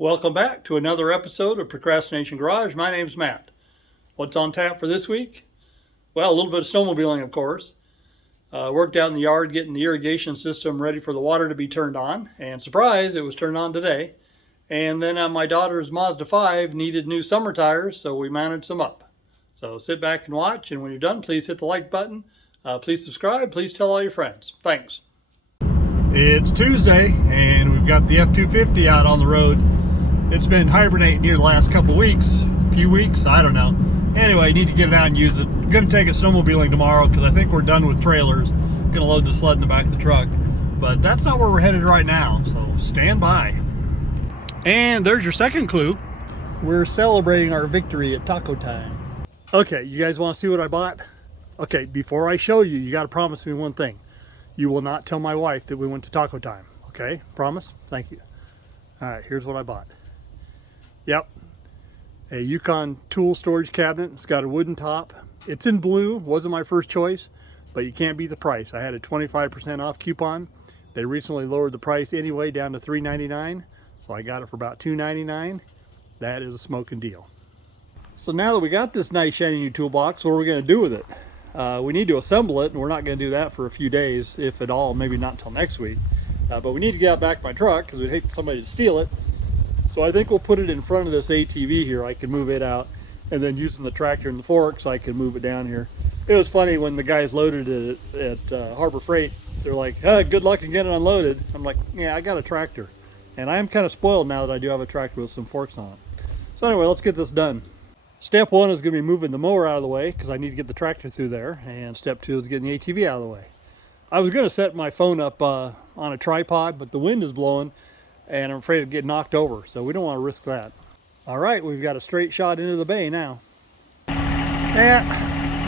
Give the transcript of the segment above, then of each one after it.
Welcome back to another episode of Procrastination Garage. My name's Matt. What's on tap for this week? Well, a little bit of snowmobiling, of course. Worked out in the yard getting the irrigation system ready for the water to be turned on. And surprise, it was turned on today. And then my daughter's Mazda 5 needed new summer tires, so we mounted some up. So sit back and watch, and when you're done, please hit the like button. Please subscribe. Please tell all your friends. Thanks. It's Tuesday, and we've got the F-250 out on the road. It's been hibernating here the last couple weeks, few weeks, I don't know. Anyway, need to get it out and use it. I'm going to take it snowmobiling tomorrow because I think we're done with trailers. I'm going to load the sled in the back of the truck. But that's not where we're headed right now, so stand by. And there's your second clue. We're celebrating our victory at taco time. Okay, you guys want to see what I bought? Okay, before I show you, you got to promise me one thing. You will not tell my wife that we went to taco time, okay? Promise? Thank you. All right, here's what I bought. Yep, a Yukon tool storage cabinet. It's got a wooden top. It's in blue. Wasn't my first choice, but you can't beat the price. I had a 25% off coupon. They recently lowered the price anyway down to $3.99, so I got it for about $2.99. That is a smoking deal. So now that we got this nice shiny new toolbox, what are we going to do with it? We need to assemble it, and we're not going to do that for a few days, if at all, maybe not until next week. But we need to get out back to my truck because we'd hate somebody to steal it. So I think we'll put it in front of this ATV here. I can move it out, and then using the tractor and the forks, I can move it down here. It was funny when the guys loaded it at Harbor Freight. They're like, hey, good luck in getting it unloaded. I'm like, yeah, I got a tractor. And I am kind of spoiled now that I do have a tractor with some forks on it. So anyway, let's get this done. Step one is going to be moving the mower out of the way because I need to get the tractor through there. And step two is getting the ATV out of the way. I was going to set my phone up on a tripod, but the wind is blowing and I'm afraid of getting knocked over, so we don't want to risk that. All right, we've got a straight shot into the bay now. Yeah,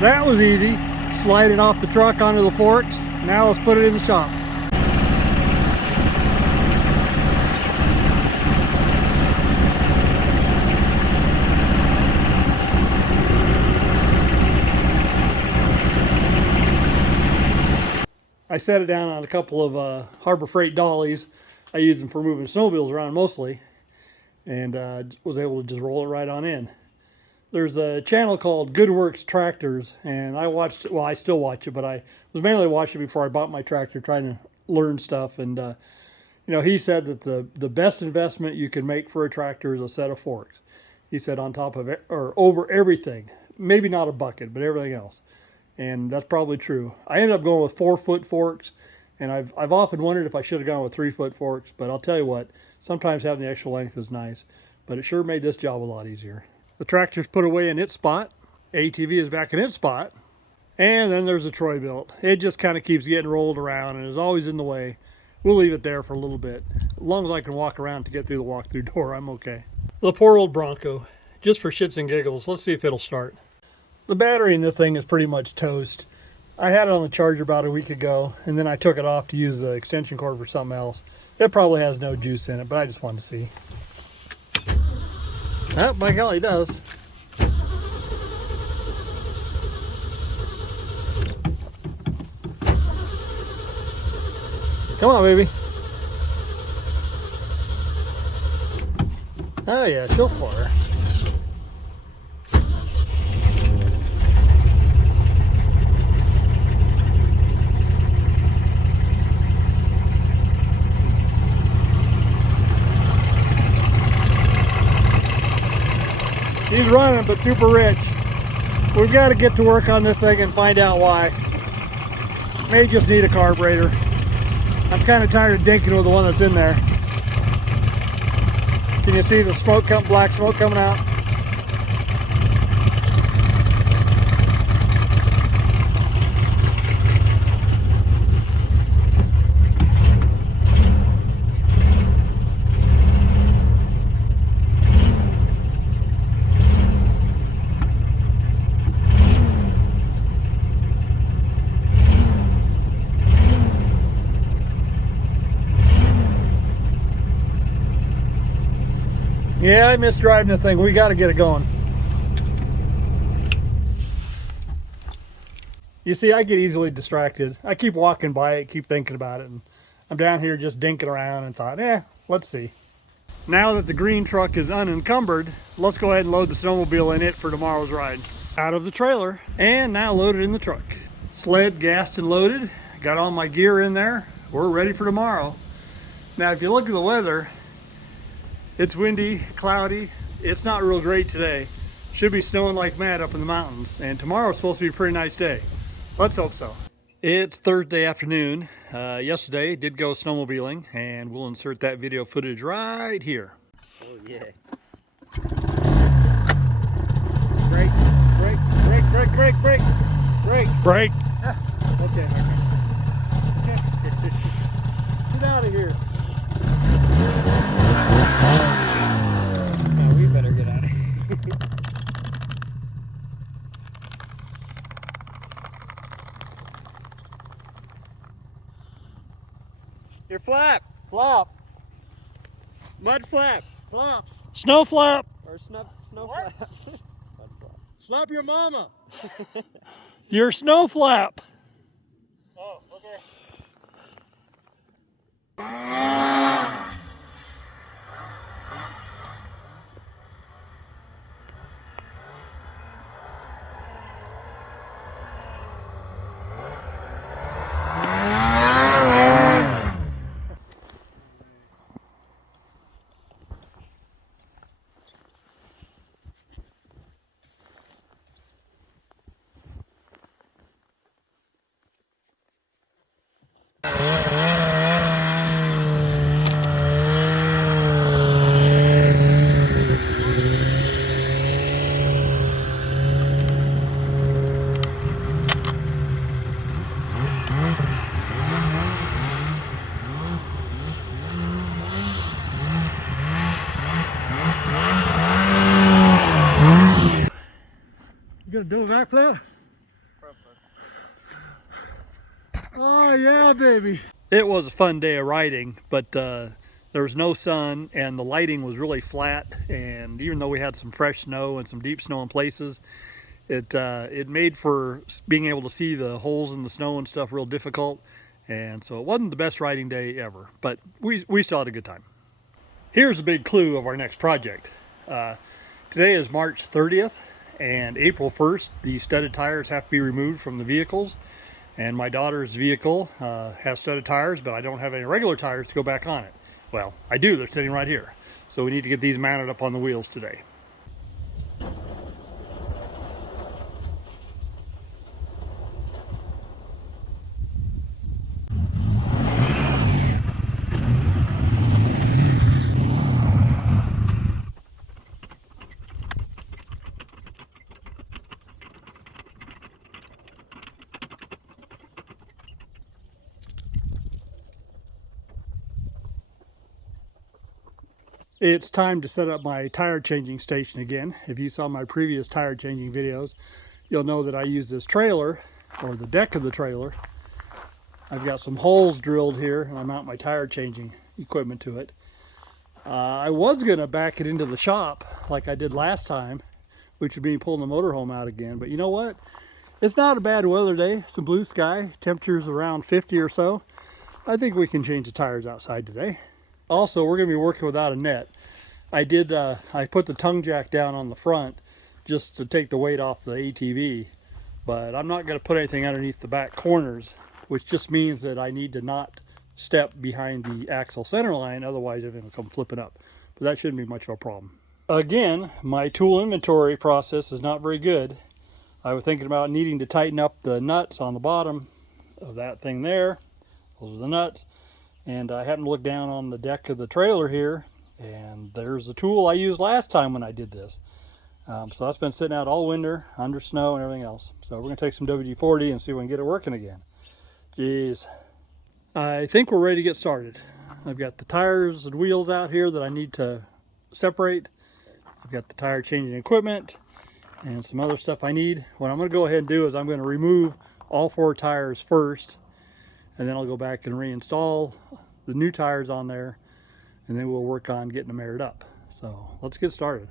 that was easy. Slide it off the truck onto the forks. Now let's put it in the shop. I set it down on a couple of Harbor Freight dollies. I use them for moving snowmobiles around mostly, and was able to just roll it right on in. There's a channel called Good Works Tractors, and I watched it, well, I still watch it, but I was mainly watching it before I bought my tractor, trying to learn stuff. And you know, he said that the best investment you can make for a tractor is a set of forks. He said on top of it, or over everything, maybe not a bucket, but everything else. And that's probably true. I ended up going with 4-foot forks, and I've often wondered if I should have gone with 3-foot forks, but I'll tell you what, sometimes having the extra length is nice, but it sure made this job a lot easier. The tractor's put away in its spot, ATV is back in its spot, and then there's a Troy-Bilt. It just kind of keeps getting rolled around and is always in the way. We'll leave it there for a little bit. As long as I can walk around to get through the walk-through door, I'm okay. The poor old Bronco, just for shits and giggles, let's see if it'll start. The battery in the thing is pretty much toast. I had it on the charger about a week ago, and then I took it off to use the extension cord for something else. It probably has no juice in it, but I just wanted to see. Oh, by golly, it does. Come on, baby. Oh yeah, she'll fire. He's running, but super rich. We've got to get to work on this thing and find out why. May just need a carburetor. I'm kind of tired of dinking with the one that's in there. Can you see the smoke black smoke coming out? Yeah, I miss driving the thing. We got to get it going. You see, I get easily distracted. I keep walking by it, keep thinking about it, and I'm down here just dinking around and thought, let's see. Now that the green truck is unencumbered, let's go ahead and load the snowmobile in it for tomorrow's ride. Out of the trailer and now loaded in the truck. Sled gassed and loaded. Got all my gear in there. We're ready for tomorrow. Now if you look at the weather, it's windy, cloudy. It's not real great today. Should be snowing like mad up in the mountains, and tomorrow's supposed to be a pretty nice day. Let's hope so. It's Thursday afternoon. Yesterday did go snowmobiling, and we'll insert that video footage right here. Oh yeah. Brake, brake, brake, brake, brake, brake, brake. Brake. Okay. Get out of here. No, we better get out of here. Your flap. Flop. Mud flap. Flops. Snow flap. Or snow flap. Mud flap. Slap your mama. Your snow flap. Oh, okay. You gonna do a backflip? Oh yeah, baby. It was a fun day of riding, but there was no sun and the lighting was really flat, and even though we had some fresh snow and some deep snow in places, it made for being able to see the holes in the snow and stuff real difficult, and so it wasn't the best riding day ever, but we still had a good time. Here's a big clue of our next project. Today is March 30th, and April 1st the studded tires have to be removed from the vehicles. And my daughter's vehicle has studded tires, but I don't have any regular tires to go back on it. Well, I do, they're sitting right here. So we need to get these mounted up on the wheels today. It's time to set up my tire changing station again. If you saw my previous tire changing videos, you'll know that I use this trailer, or the deck of the trailer. I've got some holes drilled here, and I mount my tire changing equipment to it. I was gonna back it into the shop like I did last time, which would be pulling the motorhome out again, but you know what? It's not a bad weather day, some blue sky, temperatures around 50 or so. I think we can change the tires outside today. Also, we're going to be working without a net. I put the tongue jack down on the front just to take the weight off the ATV, but I'm not going to put anything underneath the back corners, which just means that I need to not step behind the axle center line, otherwise it's going to come flipping up. But that shouldn't be much of a problem. Again, my tool inventory process is not very good. I was thinking about needing to tighten up the nuts on the bottom of that thing there. Those are the nuts. And I happened to look down on the deck of the trailer here, and there's the tool I used last time when I did this. So that's been sitting out all winter under snow and everything else. So we're going to take some WD-40 and see if we can get it working again. Jeez. I think we're ready to get started. I've got the tires and wheels out here that I need to separate. I've got the tire changing equipment and some other stuff I need. What I'm going to go ahead and do is I'm going to remove all 4 tires first, and then I'll go back and reinstall the new tires on there, and then we'll work on getting them aired up. So let's get started.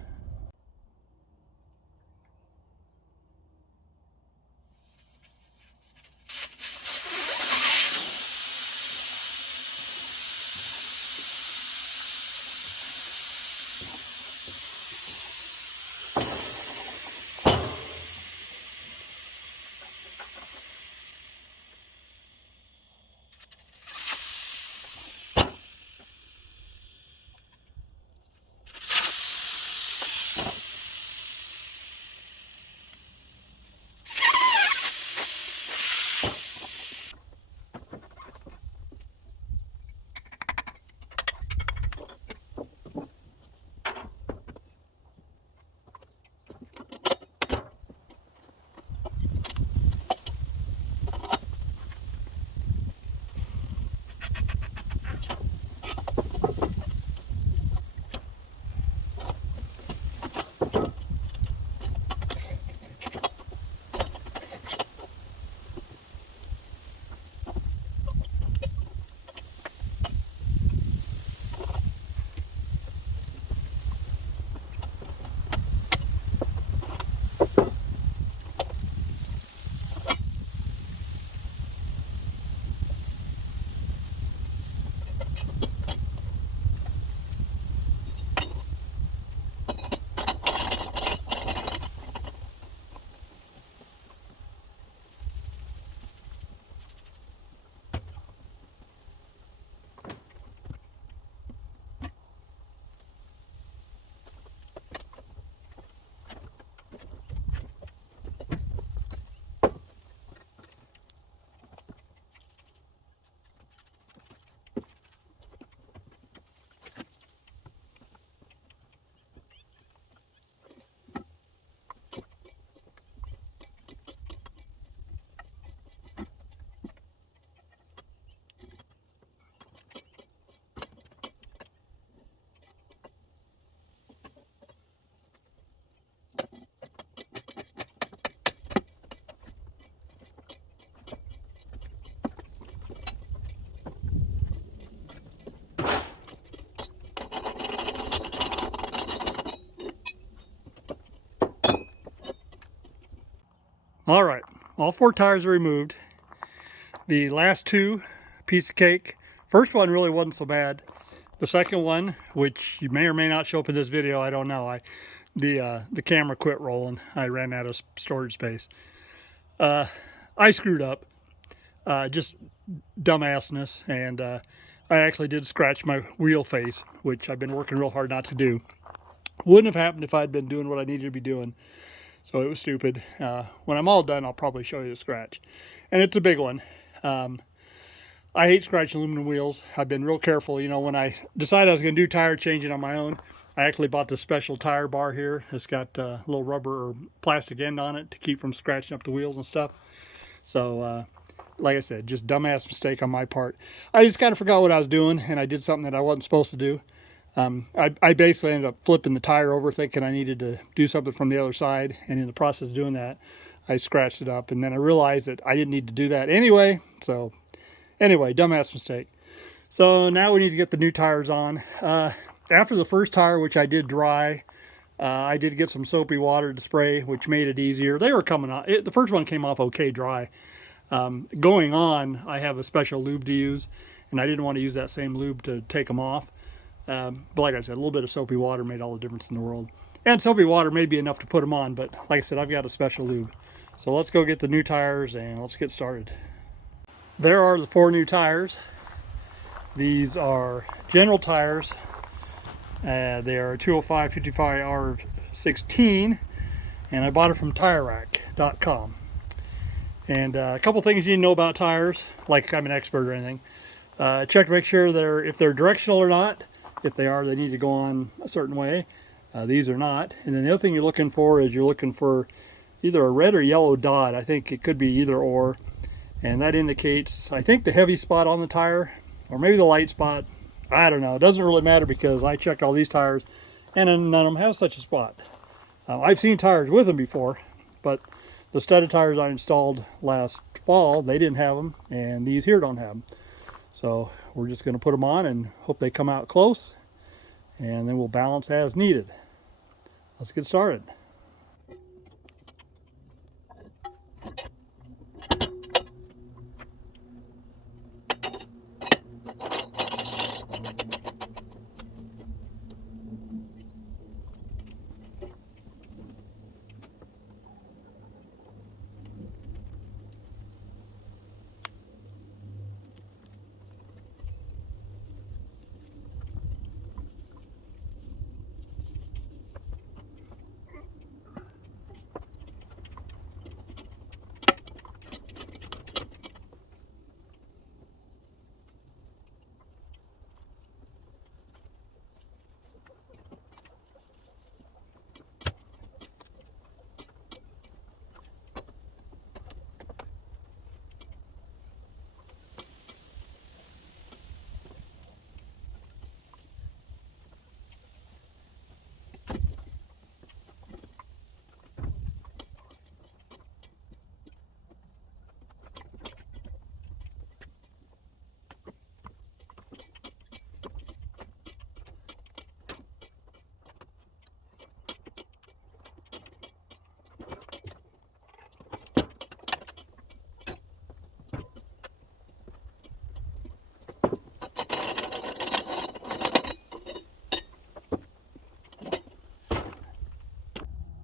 All right, all 4 tires are removed. The last 2, piece of cake. First one really wasn't so bad. The second one, which you may or may not show up in this video, I don't know. The camera quit rolling. I ran out of storage space. I screwed up, just dumbassness, and I actually did scratch my wheel face, which I've been working real hard not to do. Wouldn't have happened if I'd been doing what I needed to be doing. So it was stupid. When I'm all done, I'll probably show you the scratch. And it's a big one. I hate scratching aluminum wheels. I've been real careful. You know, when I decided I was going to do tire changing on my own, I actually bought this special tire bar here. It's got a little rubber or plastic end on it to keep from scratching up the wheels and stuff. So, like I said, just dumbass mistake on my part. I just kind of forgot what I was doing, and I did something that I wasn't supposed to do. I basically ended up flipping the tire over thinking I needed to do something from the other side, and in the process of doing that, I scratched it up, and then I realized that I didn't need to do that anyway. So anyway, dumbass mistake. So now we need to get the new tires on. After the first tire, which I did dry, I did get some soapy water to spray, which made it easier. They were coming off. The first one came off okay dry. Going on, I have a special lube to use, and I didn't want to use that same lube to take them off. But like I said, a little bit of soapy water made all the difference in the world. And soapy water may be enough to put them on, but like I said, I've got a special lube. So let's go get the new tires and let's get started. There are the 4 new tires. These are general tires. They are 205 55R16, and I bought it from TireRack.com. And a couple things you need to know about tires, like I'm an expert or anything. Check to make sure if they're directional or not. If they are, they need to go on a certain way. These are not. And then the other thing you're looking for is you're looking for either a red or yellow dot. I think it could be either or. And that indicates, I think, the heavy spot on the tire, or maybe the light spot. I don't know. It doesn't really matter because I checked all these tires and none of them have such a spot. I've seen tires with them before, but the studded tires I installed last fall, they didn't have them, and these here don't have them. So we're just going to put them on and hope they come out close, and then we'll balance as needed. Let's get started.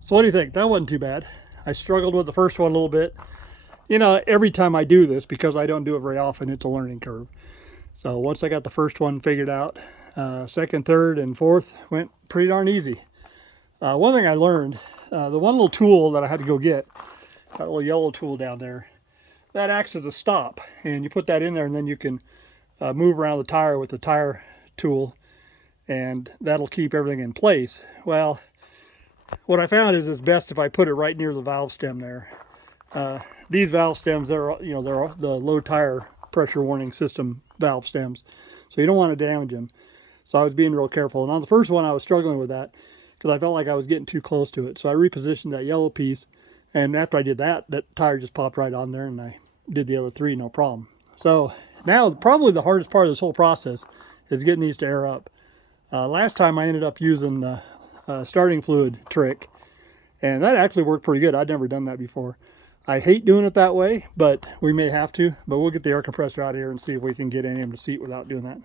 So what do you think? That wasn't too bad. I struggled with the first one a little bit. You know, every time I do this, because I don't do it very often, it's a learning curve. So once I got the first one figured out, second, third, and fourth went pretty darn easy. One thing I learned, the one little tool that I had to go get, that little yellow tool down there, that acts as a stop. And you put that in there and then you can move around the tire with the tire tool, and that'll keep everything in place. Well, what I found is it's best if I put it right near the valve stem there. These valve stems, they're the low tire pressure warning system valve stems, so you don't want to damage them. So I was being real careful. And on the first one, I was struggling with that because I felt like I was getting too close to it. So I repositioned that yellow piece, and after I did that, that tire just popped right on there, and I did the other 3, no problem. So now, probably the hardest part of this whole process is getting these to air up. Last time I ended up using the starting fluid trick, and that actually worked pretty good. I'd never done that before. I hate doing it that way, but we may have to. But we'll get the air compressor out here and see if we can get any of them to seat without doing that.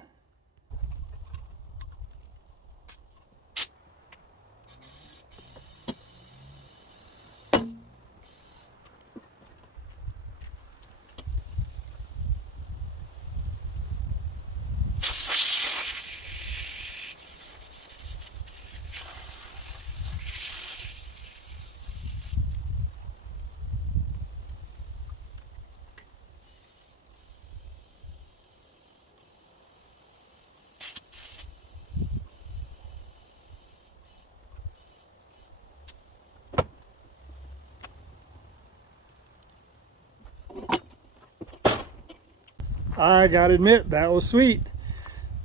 I gotta admit, that was sweet.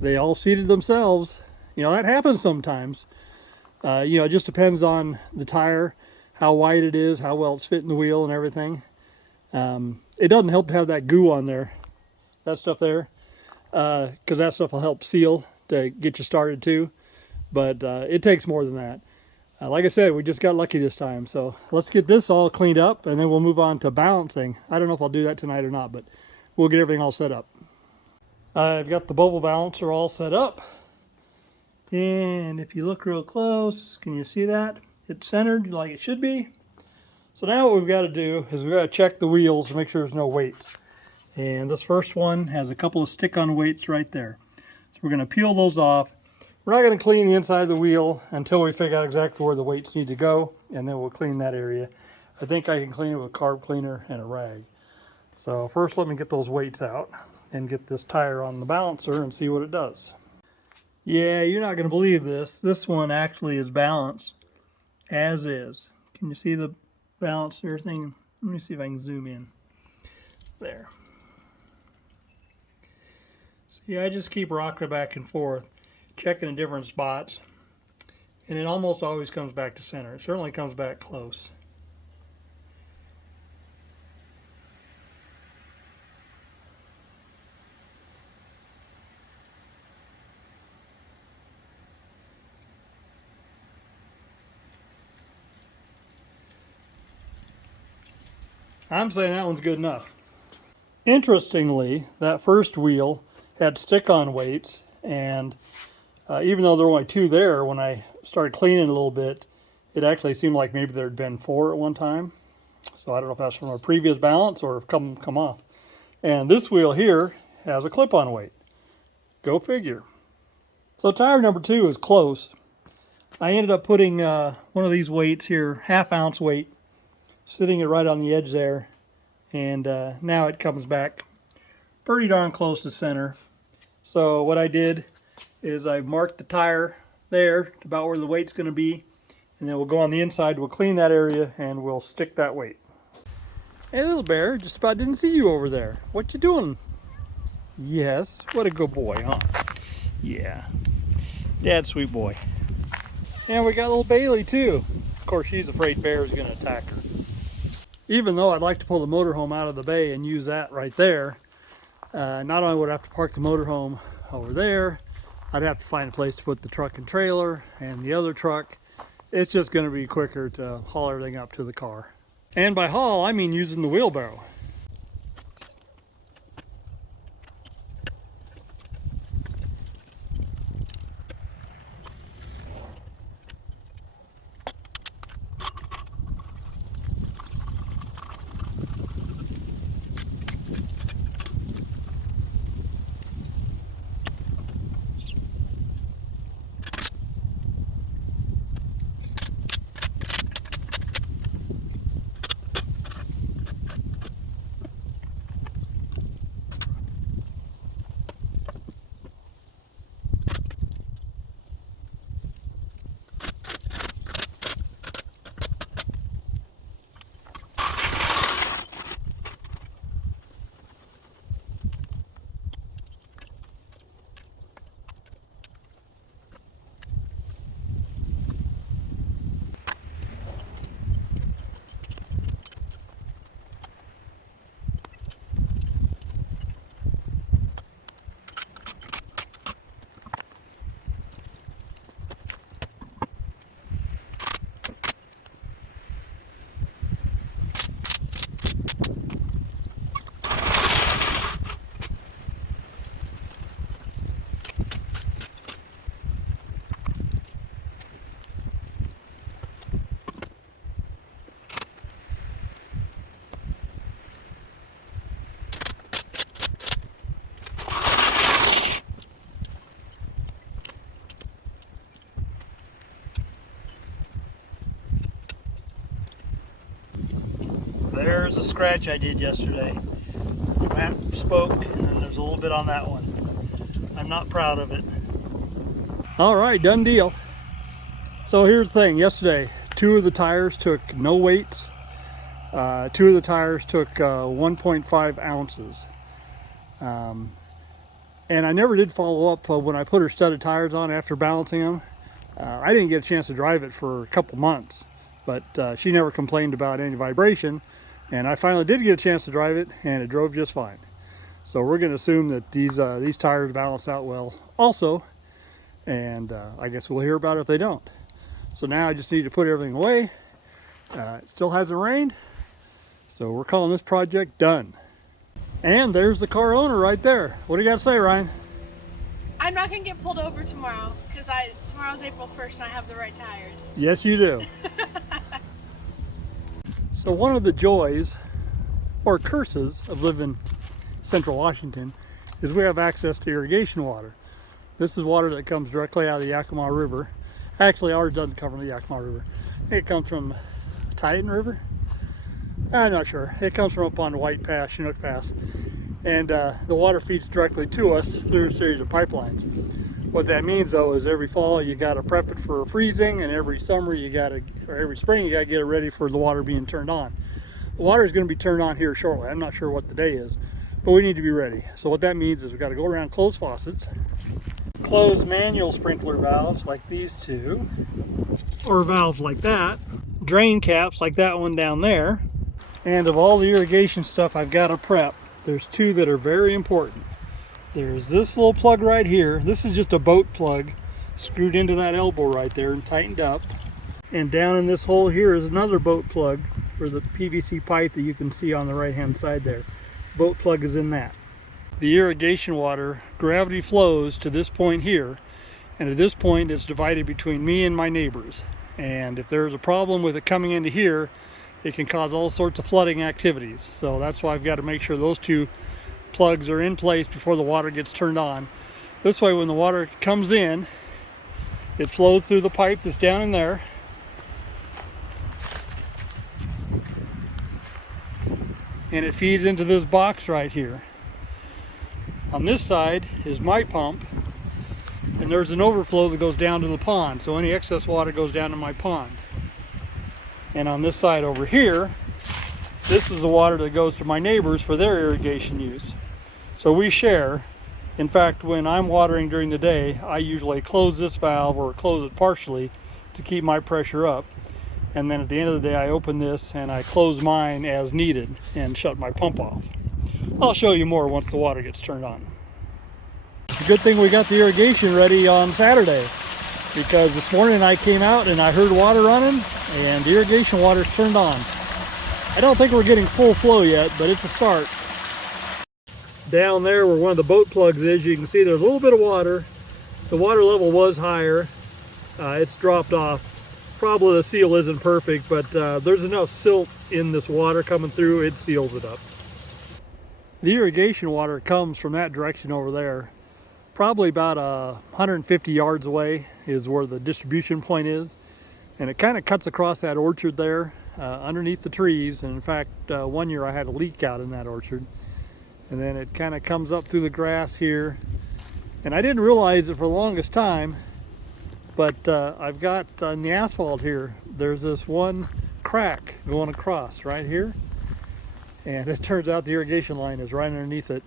They all seated themselves. You know, that happens sometimes. You know, it just depends on the tire, how wide it is, how well it's fitting the wheel and everything. It doesn't help to have that goo on there, that stuff there, because that stuff will help seal to get you started too. But it takes more than that. Like I said, we just got lucky this time. So let's get this all cleaned up and then we'll move on to balancing. I don't know if I'll do that tonight or not, but we'll get everything all set up. I've got the bubble balancer all set up. And if you look real close, can you see that? It's centered like it should be. So now what we've got to do is we've got to check the wheels to make sure there's no weights. And this first one has a couple of stick-on weights right there. So we're going to peel those off. We're not going to clean the inside of the wheel until we figure out exactly where the weights need to go, and then we'll clean that area. I think I can clean it with a carb cleaner and a rag. So first let me get those weights out and get this tire on the balancer and see what it does. Yeah, you're not going to believe this. This one actually is balanced as is. Can you see the balancer thing? Let me see if I can zoom in. There. See, I just keep rocking it back and forth, checking in different spots, and it almost always comes back to center. It certainly comes back close. I'm saying that one's good enough. Interestingly, that first wheel had stick-on weights, and even though there were only two there, when I started cleaning a little bit, it actually seemed like maybe there had been four at one time. So I don't know if that's from a previous balance or come off. And this wheel here has a clip-on weight. Go figure. So tire number 2 is close. I ended up putting one of these weights here, 1/2 ounce weight, sitting it right on the edge there, and now it comes back pretty darn close to center. So what I did is I marked the tire there about where the weight's going to be, and then we'll go on the inside, we'll clean that area, and we'll stick that weight. Hey little bear, just about didn't see you over there. What you doing? Yes, what a good boy, huh? Yeah, Dad's sweet boy. And we got little Bailey too. Of course, she's afraid Bear's going to attack her. Even though I'd like to pull the motorhome out of the bay and use that right there, not only would I have to park the motorhome over there, I'd have to find a place to put the truck and trailer and the other truck. It's just going to be quicker to haul everything up to the car. And by haul, I mean using the wheelbarrow. there's a scratch I did yesterday. The map spoke, and then there's a little bit on that one. I'm not proud of it. All right, done deal. So here's the thing. Yesterday, 2 of the tires took no weights. 2 of the tires took 1.5 ounces. And I never did follow up when I put her studded tires on after balancing them. I didn't get a chance to drive it for a couple months, but she never complained about any vibration. And I finally did get a chance to drive it, and it drove just fine. So we're going to assume that these tires balance out well also, and I guess we'll hear about it if they don't. So now I just need to put everything away. It still hasn't rained, so we're calling this project done. And there's the car owner right there. What do you got to say, Ryan? I'm not going to get pulled over tomorrow because tomorrow's April 1st and I have the right tires. Yes, you do. So one of the joys or curses of living in Central Washington is we have access to irrigation water. This is water that comes directly out of the Yakima River. Actually, ours doesn't come from the Yakima River. I think it comes from Titan River. I'm not sure. It comes from up on White Pass, Chinook Pass. And the water feeds directly to us through a series of pipelines. What that means though is every fall you got to prep it for freezing, and every summer every spring you got to get it ready for the water being turned on. The water is going to be turned on here shortly. I'm not sure what the day is, but we need to be ready. So what that means is we got to go around, close faucets, close manual sprinkler valves like these 2, or valves like that, drain caps like that one down there. And of all the irrigation stuff I've got to prep, there's 2 that are very important. There's this little plug right here. This is just a boat plug screwed into that elbow right there and tightened up. And down in this hole here is another boat plug for the PVC pipe that you can see on the right hand side there. Boat plug is in that. The irrigation water gravity flows to this point here, and at this point it's divided between me and my neighbors. And if there's a problem with it coming into here, it can cause all sorts of flooding activities. So that's why I've got to make sure those 2 plugs are in place before the water gets turned on. This way when the water comes in, it flows through the pipe that's down in there. And it feeds into this box right here. On this side is my pump, and there's an overflow that goes down to the pond. So any excess water goes down to my pond. And on this side over here, this is the water that goes to my neighbors for their irrigation use. So we share. In fact, when I'm watering during the day, I usually close this valve or close it partially to keep my pressure up. And then at the end of the day, I open this and I close mine as needed and shut my pump off. I'll show you more once the water gets turned on. It's a good thing we got the irrigation ready on Saturday, because this morning I came out and I heard water running and the irrigation water's turned on. I don't think we're getting full flow yet, but it's a start. Down there where one of the boat plugs is, you can see there's a little bit of water. The water level was higher. It's dropped off. Probably the seal isn't perfect, but there's enough silt in this water coming through, it seals it up. The irrigation water comes from that direction over there. Probably about 150 yards away is where the distribution point is. And it kind of cuts across that orchard there underneath the trees. And in fact, one year I had a leak out in that orchard. And then it kind of comes up through the grass here. And I didn't realize it for the longest time, but I've got on the asphalt here, there's this one crack going across right here. And it turns out the irrigation line is right underneath it.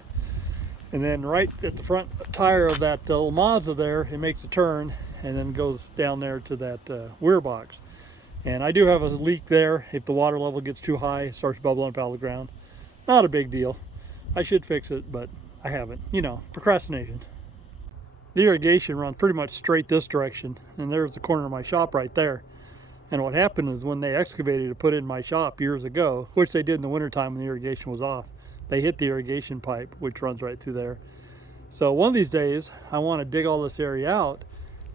And then right at the front tire of that little Mazda there, it makes a turn and then goes down there to that weir box. And I do have a leak there. If the water level gets too high, it starts bubbling up out of the ground. Not a big deal. I should fix it, but I haven't. You know, procrastination. The irrigation runs pretty much straight this direction, and there's the corner of my shop right there. And what happened is when they excavated to put in my shop years ago, which they did in the wintertime when the irrigation was off, they hit the irrigation pipe, which runs right through there. So one of these days, I want to dig all this area out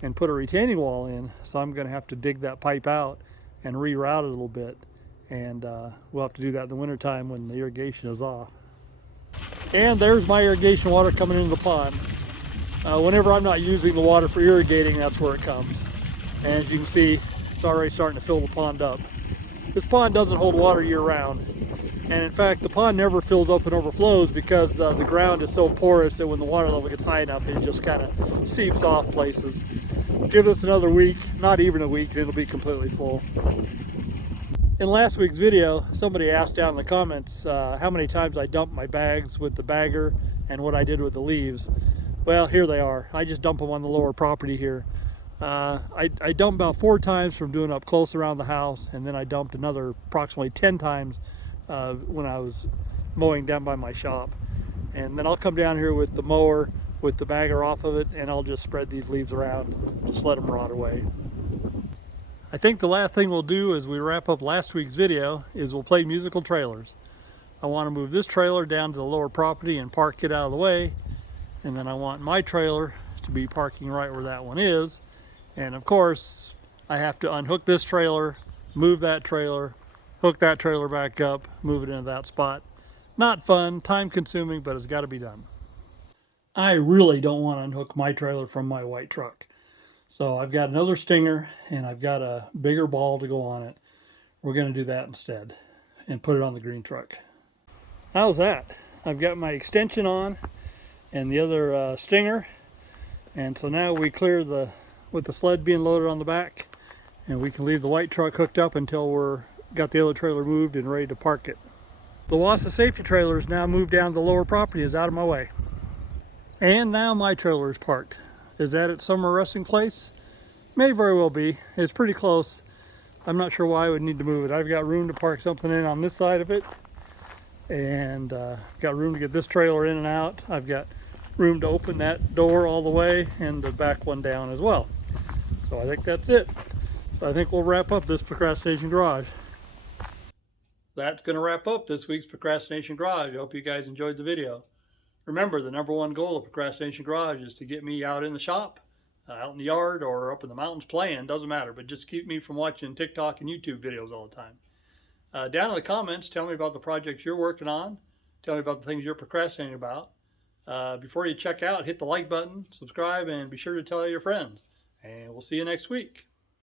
and put a retaining wall in, so I'm going to have to dig that pipe out and reroute it a little bit. And we'll have to do that in the wintertime when the irrigation is off. And there's my irrigation water coming into the pond. Whenever I'm not using the water for irrigating, that's where it comes. And as you can see, it's already starting to fill the pond up. This pond doesn't hold water year round. And in fact, the pond never fills up and overflows because the ground is so porous that when the water level gets high enough, it just kind of seeps off places. Give this another week, not even a week, and it'll be completely full. In last week's video, somebody asked down in the comments how many times I dumped my bags with the bagger and what I did with the leaves. Well, here they are. I just dump them on the lower property here. I dumped about 4 times from doing up close around the house, and then I dumped another approximately 10 times when I was mowing down by my shop. And then I'll come down here with the mower with the bagger off of it, and I'll just spread these leaves around, just let them rot away. I think the last thing we'll do as we wrap up last week's video is we'll play musical trailers. I want to move this trailer down to the lower property and park it out of the way, and then I want my trailer to be parking right where that one is. And of course, I have to unhook this trailer, move that trailer, hook that trailer back up, move it into that spot. Not fun, time consuming, but it's got to be done. I really don't want to unhook my trailer from my white truck. So I've got another Stinger and I've got a bigger ball to go on it. We're going to do that instead and put it on the green truck. How's that? I've got my extension on and the other Stinger. And so now we clear with the sled being loaded on the back, and we can leave the white truck hooked up until we're got the other trailer moved and ready to park it. The Wassa safety trailer is now moved down to the lower property, is out of my way. And now my trailer is parked. Is that its summer resting place? May very well be. It's pretty close. I'm not sure why I would need to move it. I've got room to park something in on this side of it, and got room to get this trailer in and out. I've got room to open that door all the way and the back one down as well. So I think that's it. So I think we'll wrap up this Procrastination Garage. That's going to wrap up this week's Procrastination Garage. I hope you guys enjoyed the video. Remember, the #1 goal of Procrastination Garage is to get me out in the shop, out in the yard, or up in the mountains playing. Doesn't matter, but just keep me from watching TikTok and YouTube videos all the time. Down in the comments, tell me about the projects you're working on. Tell me about the things you're procrastinating about. Before you check out, hit the like button, subscribe, and be sure to tell your friends. And we'll see you next week.